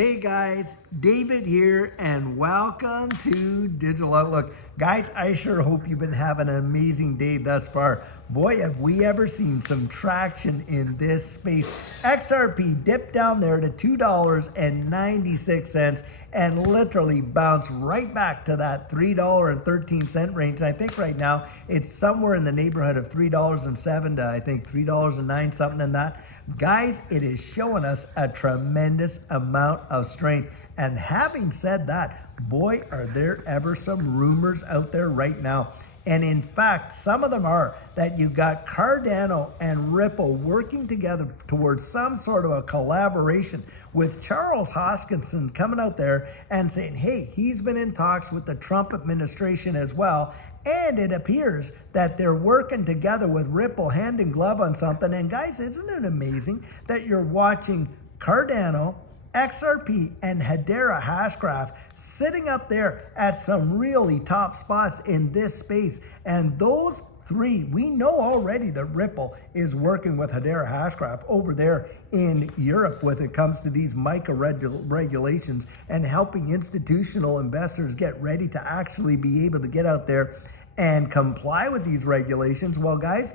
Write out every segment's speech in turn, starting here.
Hey guys, David here and welcome to Digital Outlook. Guys, I sure hope you've been having an amazing day thus far. Boy, have we ever seen some traction in this space. XRP dipped down there to $2.96 and literally bounced right back to that $3.13 range. I think right now it's somewhere in the neighborhood of $3.07 to I think $3.09, something in that. Guys, it is showing us a tremendous amount of strength. And having said that, boy, are there ever some rumors out there right now. And in fact, some of them are that you've got Cardano and Ripple working together towards some sort of a collaboration with Charles Hoskinson coming out there and saying, hey, he's been in talks with the Trump administration as well. And it appears that they're working together with Ripple hand in glove on something. And guys, isn't it amazing that you're watching Cardano, XRP, and Hedera Hashgraph sitting up there at some really top spots in this space? And those three, we know already that Ripple is working with Hedera Hashgraph over there in Europe when it comes to these MiCA regulations and helping institutional investors get ready to actually be able to get out there and comply with these regulations. Well, guys,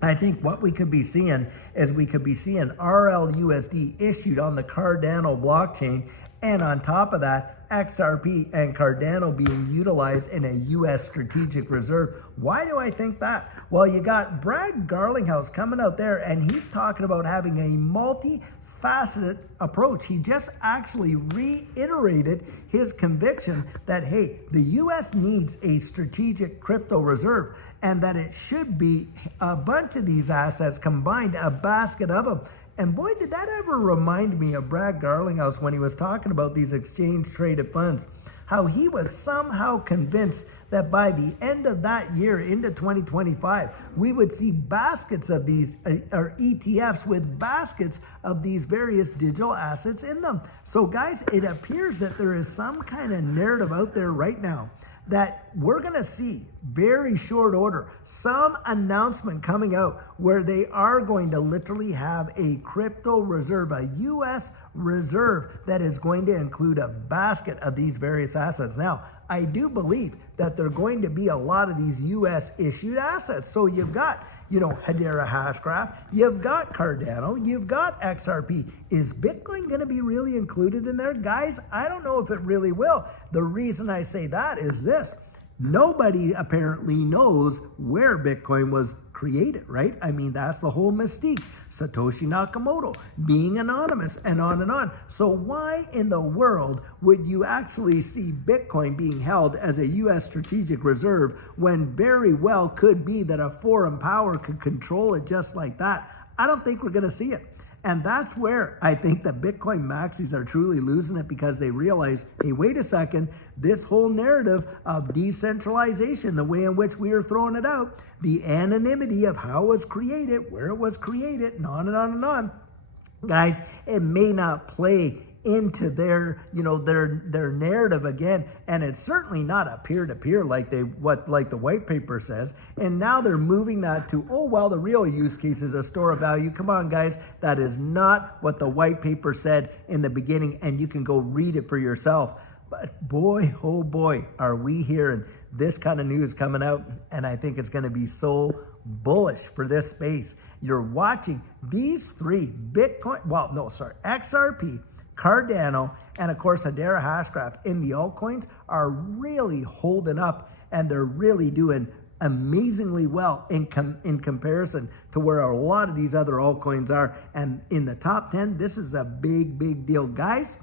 I think what we could be seeing is we could be seeing RLUSD issued on the Cardano blockchain, and on top of that, XRP and Cardano being utilized in a U.S. strategic reserve. Why do I think that? Well, you got Brad Garlinghouse coming out there, and he's talking about having a multifaceted approach. He just actually reiterated his conviction that, hey, the U.S. needs a strategic crypto reserve and that it should be a bunch of these assets combined, a basket of them. And boy, did that ever remind me of Brad Garlinghouse when he was talking about these exchange-traded funds, how he was somehow convinced that by the end of that year, into 2025, we would see baskets of these, or ETFs with baskets of these various digital assets in them. So guys, it appears that there is some kind of narrative out there right now that we're going to see very short order, some announcement coming out where they are going to literally have a crypto reserve, a U.S. reserve that is going to include a basket of these various assets. Now, I do believe that there are going to be a lot of these U.S. issued assets. So you've got, Hedera Hashgraph, you've got Cardano, you've got XRP. Is Bitcoin going to be really included in there? Guys, I don't know if it really will. The reason I say that is this. Nobody apparently knows where Bitcoin was created, right? I mean, that's the whole mystique. Satoshi Nakamoto being anonymous and on and on. So why in the world would you actually see Bitcoin being held as a U.S. strategic reserve when very well could be that a foreign power could control it just like that? I don't think we're going to see it. And that's where I think the Bitcoin maxis are truly losing it, because they realize, hey, wait a second, this whole narrative of decentralization, the way in which we are throwing it out, the anonymity of how it was created, where it was created, and on and on and on. Guys, it may not play into their narrative again, and it's certainly not a peer-to-peer like the white paper says. And now they're moving that to, oh well, the real use case is a store of value. Come on, guys, that is not what the white paper said in the beginning, and you can go read it for yourself. But boy, oh boy, are we hearing this kind of news coming out, and I think it's going to be so bullish for this space. You're watching these three XRP, Cardano, and of course Hedera Hashgraph in the altcoins are really holding up, and they're really doing amazingly well in comparison to where a lot of these other altcoins are. And in the top 10, this is a big deal. Guys,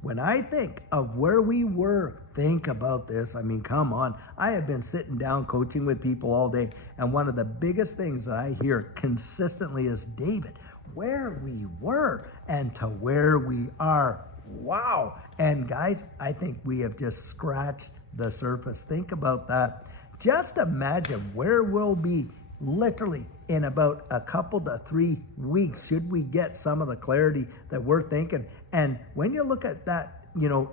when I think of where we were, think about this. I mean, come on. I have been sitting down coaching with people all day, and one of the biggest things that I hear consistently is, David, where we were and to where we are. Wow. And guys, I think we have just scratched the surface. Think about that. Just imagine where we'll be literally in about a couple to 3 weeks should we get some of the clarity that we're thinking. And when you look at that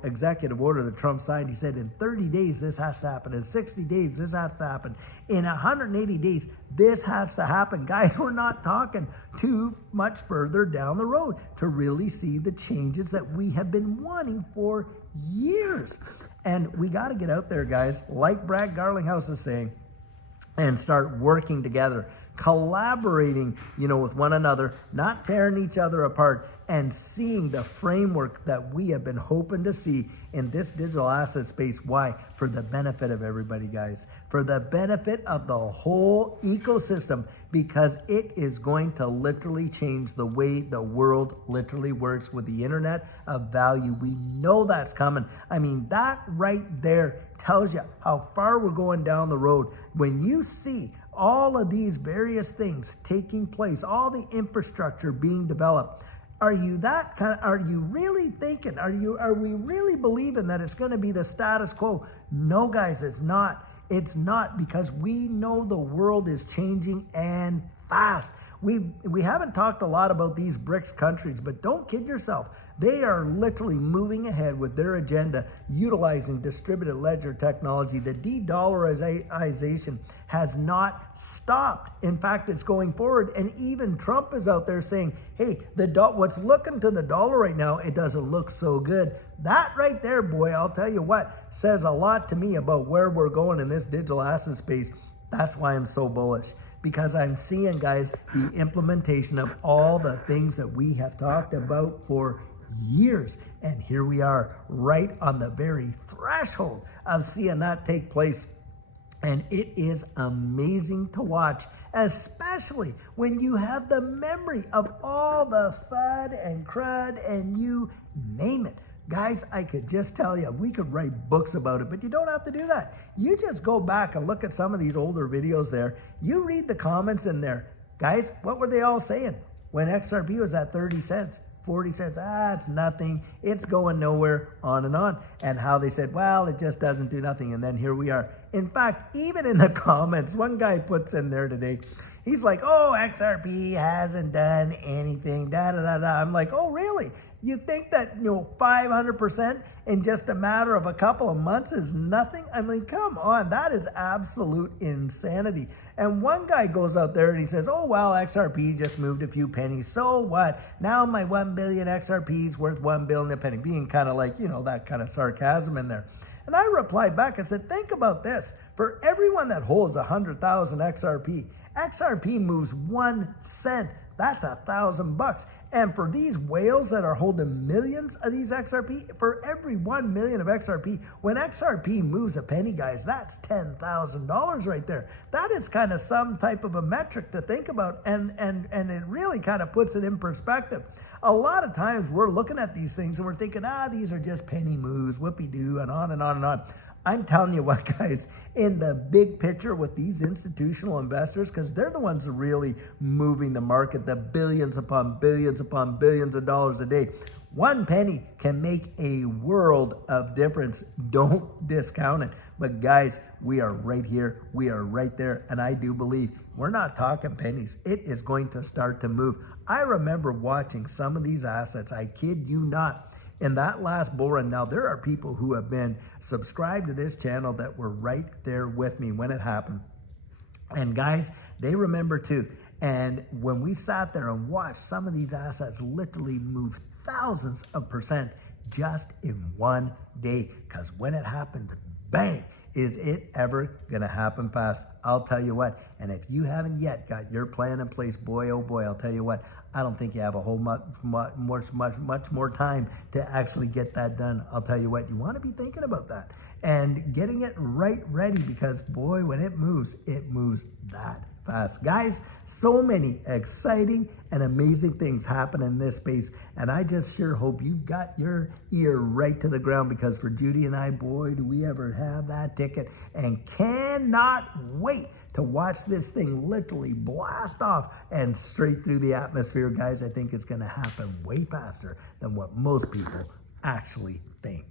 executive order that Trump signed, he said in 30 days this has to happen, in 60 days this has to happen, in 180 days this has to happen. Guys, we're not talking too much further down the road to really see the changes that we have been wanting for years. And we got to get out there, guys, like Brad Garlinghouse is saying, and start working together, collaborating, with one another, not tearing each other apart, and seeing the framework that we have been hoping to see in this digital asset space. Why? For the benefit of everybody, guys. For the benefit of the whole ecosystem, because it is going to literally change the way the world literally works with the internet of value. We know that's coming. I mean, that right there tells you how far we're going down the road. When you see all of these various things taking place, all the infrastructure being developed, are you really thinking, are we really believing that it's going to be the status quo? No, guys, it's not. It's not, because we know the world is changing and fast. We haven't talked a lot about these BRICS countries, but don't kid yourself. They are literally moving ahead with their agenda, utilizing distributed ledger technology. The de-dollarization has not stopped. In fact, it's going forward. And even Trump is out there saying, hey, what's looking to the dollar right now, it doesn't look so good. That right there, boy, I'll tell you what, says a lot to me about where we're going in this digital asset space. That's why I'm so bullish. Because I'm seeing, guys, the implementation of all the things that we have talked about for years. And here we are, right on the very threshold of seeing that take place. And it is amazing to watch, especially when you have the memory of all the FUD and CRUD and you name it. Guys, I could just tell you, we could write books about it, but you don't have to do that. You just go back and look at some of these older videos there. You read the comments in there. Guys, what were they all saying when XRP was at 30 cents? 40 cents, it's nothing, it's going nowhere, on and on. And how they said, well, it just doesn't do nothing. And then here we are. In fact, even in the comments, one guy puts in there today, he's like, oh, XRP hasn't done anything, I'm like, oh, really? You think that, 500% in just a matter of a couple of months is nothing? I mean, come on, that is absolute insanity. And one guy goes out there and he says, oh, well, XRP just moved a few pennies. So what? Now my 1 billion XRP is worth 1 billion a penny, being kind of like, that kind of sarcasm in there. And I replied back and said, think about this. For everyone that holds 100,000 XRP, XRP moves 1 cent. That's $1,000. And for these whales that are holding millions of these XRP, for every 1 million of XRP, when XRP moves a penny, guys, that's $10,000 right there. That is kind of some type of a metric to think about, and it really kind of puts it in perspective. A lot of times we're looking at these things and we're thinking, these are just penny moves, whoopee-doo, and on and on and on. I'm telling you what, guys, in the big picture with these institutional investors, because they're the ones really moving the market, the billions upon billions of dollars a day. 1 penny can make a world of difference. Don't discount it. But guys, we are right here. We are right there. And I do believe we're not talking pennies. It is going to start to move. I remember watching some of these assets, I kid you not, in that last bull run. Now, there are people who have been subscribed to this channel that were right there with me when it happened. And guys, they remember too. And when we sat there and watched some of these assets literally move thousands of % just in one day, because when it happened, bang, is it ever going to happen fast? I'll tell you what. And if you haven't yet got your plan in place, boy, oh boy, I'll tell you what, I don't think you have a whole much more time to actually get that done. I'll tell you what, you want to be thinking about that and getting it right ready, because boy, when it moves that fast. Guys, so many exciting and amazing things happen in this space, and I just sure hope you got your ear right to the ground, because for Judy and I, boy, do we ever have that ticket, and cannot wait to watch this thing literally blast off and straight through the atmosphere. Guys, I think it's going to happen way faster than what most people actually think.